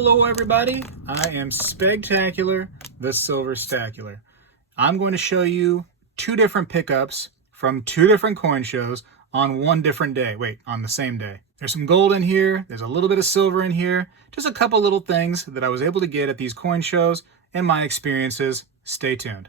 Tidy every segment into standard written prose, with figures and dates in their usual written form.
Hello everybody, I am Spegtacular, the Silver Stacular. I'm going to show you two different pickups from two different coin shows on one different day. Wait, on the same day. There's some gold in here, there's a little bit of silver in here, just a couple little things that I was able to get at these coin shows and my experiences. Stay tuned.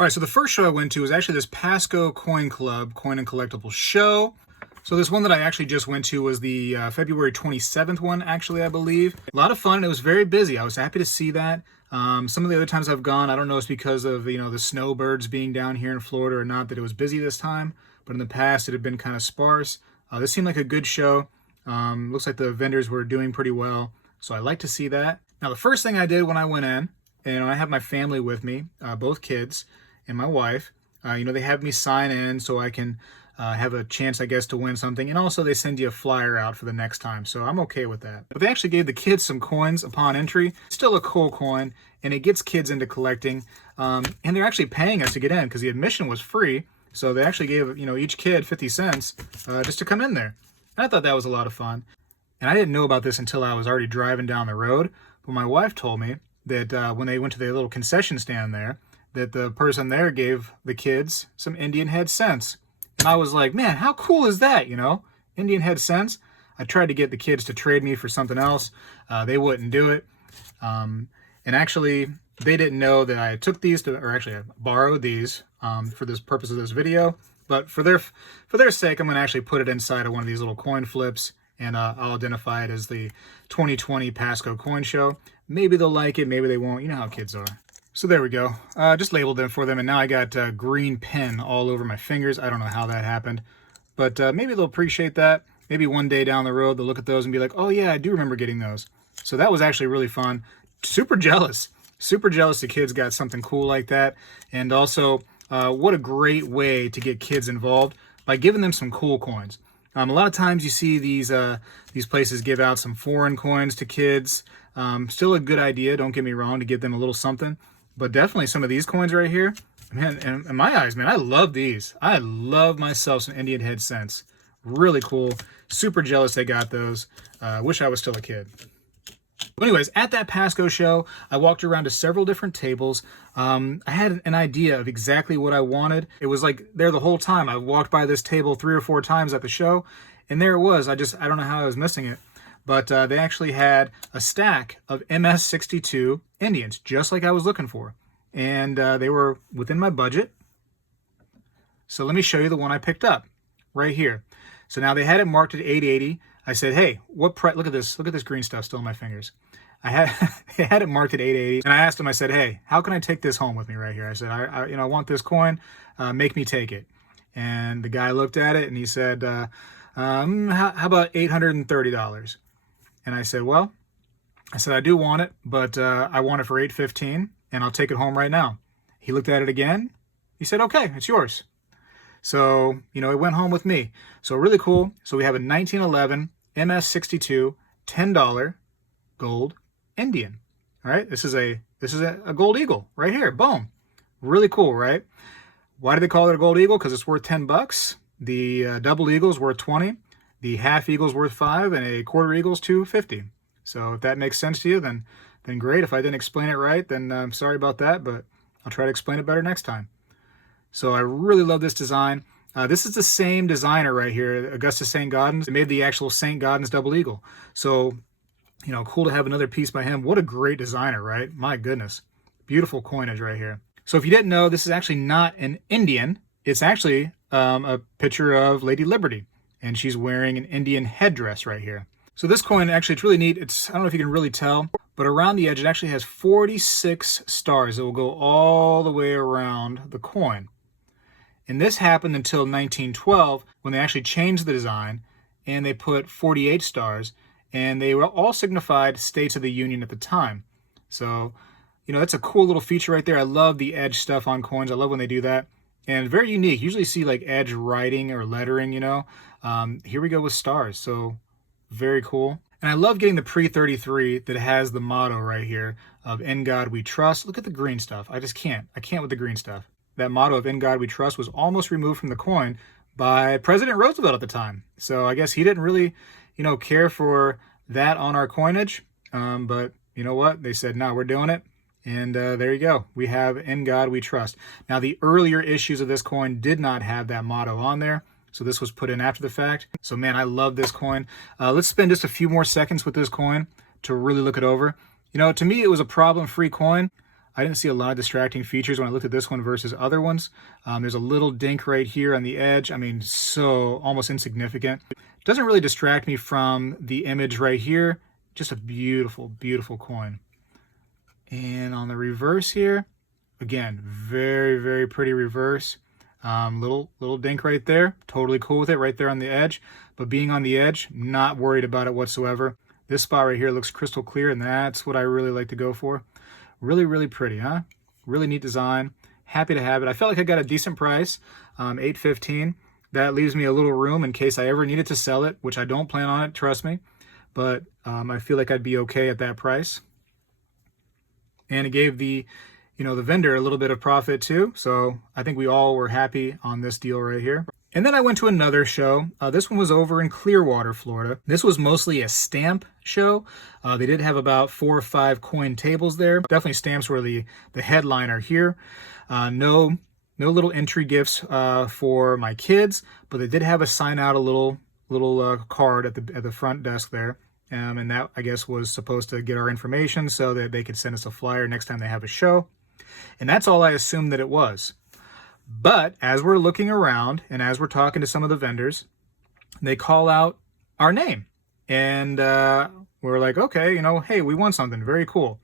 All right, so the first show I went to was actually this Pasco Coin Club Coin and Collectible show. So this one that I actually just went to was the February 27th one, actually, I believe. A lot of fun. It was very busy. I was happy to see that. Some of the other times I've gone, I don't know if it's because of, the snowbirds being down here in Florida or not, that it was busy this time. But in the past, it had been kind of sparse. This seemed like a good show. Looks like the vendors were doing pretty well. So I like to see that. Now, the first thing I did when I went in, and I have my family with me, both kids and my wife, they have me sign in so I can have a chance, I guess, to win something. And also they send you a flyer out for the next time. So I'm okay with that. But they actually gave the kids some coins upon entry. Still a cool coin. And it gets kids into collecting. And they're actually paying us to get in because the admission was free. So they actually gave, each kid 50 cents just to come in there. And I thought that was a lot of fun. And I didn't know about this until I was already driving down the road. But my wife told me that when they went to the little concession stand there, that the person there gave the kids some Indian head cents. And I was like, man, how cool is that, Indian head cents. I tried to get the kids to trade me for something else. They wouldn't do it. And actually, they didn't know that I took these I borrowed these for this purpose of this video. But for their sake, I'm going to actually put it inside of one of these little coin flips, and I'll identify it as the 2020 Pasco Coin Show. Maybe they'll like it, maybe they won't. You know how kids are. So there we go. Just labeled them for them, and now I got green pen all over my fingers. I don't know how that happened, but maybe they'll appreciate that. Maybe one day down the road, they'll look at those and be like, oh yeah, I do remember getting those. So that was actually really fun. Super jealous the kids got something cool like that. And also, what a great way to get kids involved by giving them some cool coins. A lot of times you see these places give out some foreign coins to kids. Still a good idea, don't get me wrong, to give them a little something. But definitely some of these coins right here, man, in my eyes, man, I love these. I love myself some Indian head cents. Really cool. Super jealous they got those. Wish I was still a kid. But anyways, at that Pasco show, I walked around to several different tables. I had an idea of exactly what I wanted. It was like there the whole time. I walked by this table 3 or 4 times at the show, and there it was. I don't know how I was missing it. But they actually had a stack of MS-62 Indians, just like I was looking for. And they were within my budget. So let me show you the one I picked up right here. So now they had it marked at 880. I said, hey, what price? Look at this green stuff still in my fingers. They had it marked at 880. And I asked them, I said, hey, how can I take this home with me right here? I said, I want this coin. Make me take it. And the guy looked at it and he said, how about $830? And I said, well, I do want it, but I want it for $815, and I'll take it home right now. He looked at it again. He said, okay, it's yours. So, it went home with me. So really cool. So we have a 1911 MS-62 $10 gold Indian. All right, this is a gold eagle right here. Boom. Really cool, right? Why do they call it a gold eagle? Because it's worth $10. The double eagle's worth 20. The half eagle's worth 5, and a quarter eagle's $2.50. So if that makes sense to you, then great. If I didn't explain it right, then I'm sorry about that, but I'll try to explain it better next time. So I really love this design. This is the same designer right here, Augustus St. Gaudens. They made the actual St. Gaudens double eagle. So, cool to have another piece by him. What a great designer, right? My goodness. Beautiful coinage right here. So if you didn't know, this is actually not an Indian. It's actually a picture of Lady Liberty. And she's wearing an Indian headdress right here. So this coin, actually, it's really neat. I don't know if you can really tell, but around the edge, it actually has 46 stars that will go all the way around the coin. And this happened until 1912, when they actually changed the design, and they put 48 stars, and they were all signified states of the Union at the time. So, that's a cool little feature right there. I love the edge stuff on coins. I love when they do that. and very unique. Usually see like edge writing or lettering, you know. Here we go with stars, so very cool. And I love getting the pre-33 that has the motto right here of "In God We Trust." Look at the green stuff. I can't with the green stuff. That motto of "In God We Trust" was almost removed from the coin by President Roosevelt at the time. So I guess he didn't really, you know, care for that on our coinage. But you know what? They said, no, we're doing it. And there you go. We have "In God We Trust." Now, the earlier issues of this coin did not have that motto on there. So this was put in after the fact. So man, I love this coin. Let's spend just a few more seconds with this coin to really look it over. You know, to me, it was a problem-free coin. I didn't see a lot of distracting features when I looked at this one versus other ones. There's a little dink right here on the edge. I mean, so almost insignificant. Doesn't really distract me from the image right here. Just a beautiful, beautiful coin. And on the reverse here, again, very, very pretty reverse. Little dink right there. Totally cool with it right there on the edge. But being on the edge, not worried about it whatsoever. This spot right here looks crystal clear, and that's what I really like to go for. Really, really pretty, huh? Really neat design. Happy to have it. I felt like I got a decent price, $8.15. That leaves me a little room in case I ever needed to sell it, which I don't plan on it, trust me. But I feel like I'd be okay at that price. And it gave the, you know, the vendor a little bit of profit too. So I think we all were happy on this deal right here. And then I went to another show. This one was over in Clearwater, Florida. This was mostly a stamp show. They did have about 4 or 5 coin tables there. Definitely stamps were the headliner here. No little entry gifts for my kids, but they did have a sign out a little card at the front desk there. And that, I guess, was supposed to get our information so that they could send us a flyer next time they have a show. And that's all I assumed that it was. But as we're looking around and as we're talking to some of the vendors, they call out our name. And we're like, okay, you know, hey, we won something. Very cool.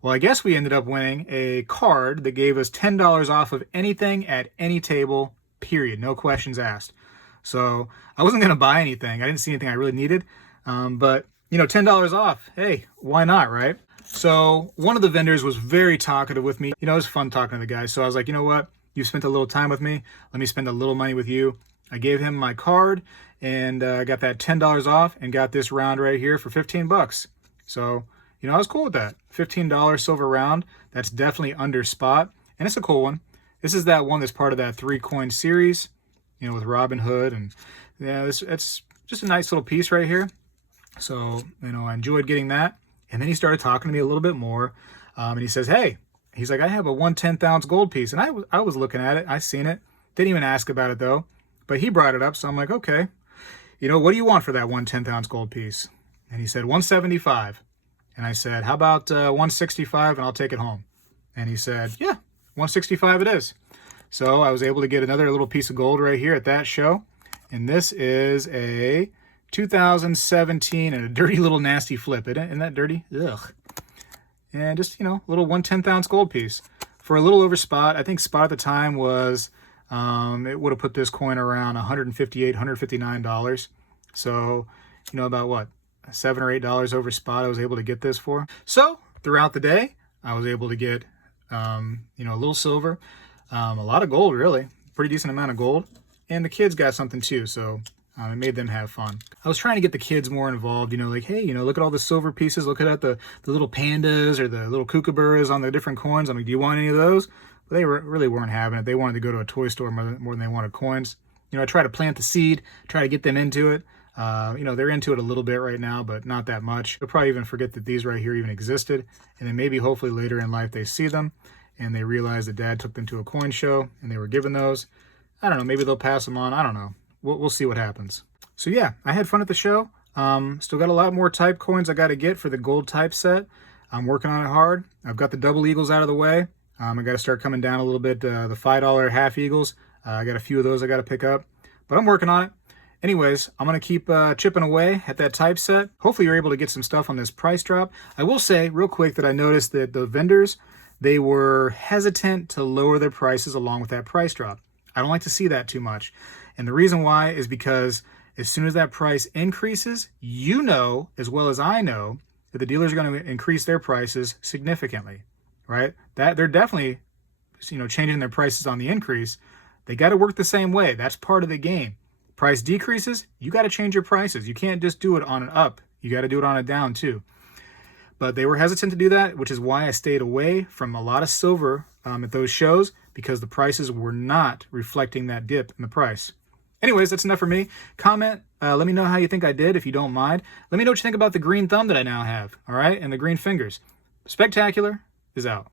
Well, I guess we ended up winning a card that gave us $10 off of anything at any table, period. No questions asked. So I wasn't going to buy anything. I didn't see anything I really needed. But, you know, $10 off. Hey, why not, right? So one of the vendors was very talkative with me. You know, it was fun talking to the guy. So I was like, you know what? You spent a little time with me. Let me spend a little money with you. I gave him my card and got that $10 off and got this round right here for 15 bucks. So, you know, I was cool with that. $15 silver round. That's definitely under spot. And it's a cool one. This is that one that's part of that 3-coin series, you know, with Robin Hood. And yeah, it's just a nice little piece right here. So, you know, I enjoyed getting that. And then he started talking to me a little bit more. And he says, hey, he's like, I have a 1/10 ounce gold piece. And I was looking at it. I seen it. Didn't even ask about it though. But he brought it up. So I'm like, okay, you know, what do you want for that 1/10 ounce gold piece? And he said, 175. And I said, how about 165 and I'll take it home? And he said, yeah, 165 it is. So I was able to get another little piece of gold right here at that show. And this is a 2017 and a dirty little nasty flip. Isn't that dirty? Ugh. And just, you know, a little 1/10 ounce gold piece for a little over spot. I think spot at the time was, it would have put this coin around $158, $159. So, you know, about what, $7 or $8 over spot I was able to get this for. So throughout the day, I was able to get, you know, a little silver, a lot of gold, really, pretty decent amount of gold. And the kids got something too. So it made them have fun. I was trying to get the kids more involved, you know, like, hey, you know, look at all the silver pieces. Look at the little pandas or the little kookaburras on the different coins. I'm like, do you want any of those? But they really weren't having it. They wanted to go to a toy store more than they wanted coins. You know, I try to plant the seed, try to get them into it. You know, they're into it a little bit right now, but not that much. They'll probably even forget that these right here even existed. And then maybe hopefully later in life they see them and they realize that Dad took them to a coin show and they were given those. I don't know, maybe they'll pass them on. I don't know. We'll see what happens. So yeah, I had fun at the show. Still got a lot more type coins I got to get for the gold type set. I'm working on it hard. I've got the double eagles out of the way. I got to start coming down a little bit. The $5 half eagles. I got a few of those I got to pick up, but I'm working on it. Anyways, I'm going to keep chipping away at that type set. Hopefully you're able to get some stuff on this price drop. I will say real quick that I noticed that the vendors, they were hesitant to lower their prices along with that price drop. I don't like to see that too much. And the reason why is because as soon as that price increases, you know, as well as I know, that the dealers are going to increase their prices significantly, right? That they're definitely, you know, changing their prices on the increase, They got to work the same way. That's part of the game. Price decreases, you got to change your prices. You can't just do it on an up. You got to do it on a down too. But they were hesitant to do that, which is why I stayed away from a lot of silver at those shows, because the prices were not reflecting that dip in the price. Anyways, that's enough for me. Comment, let me know how you think I did, if you don't mind. Let me know what you think about the green thumb that I now have, all right, and the green fingers. Spegtacular is out.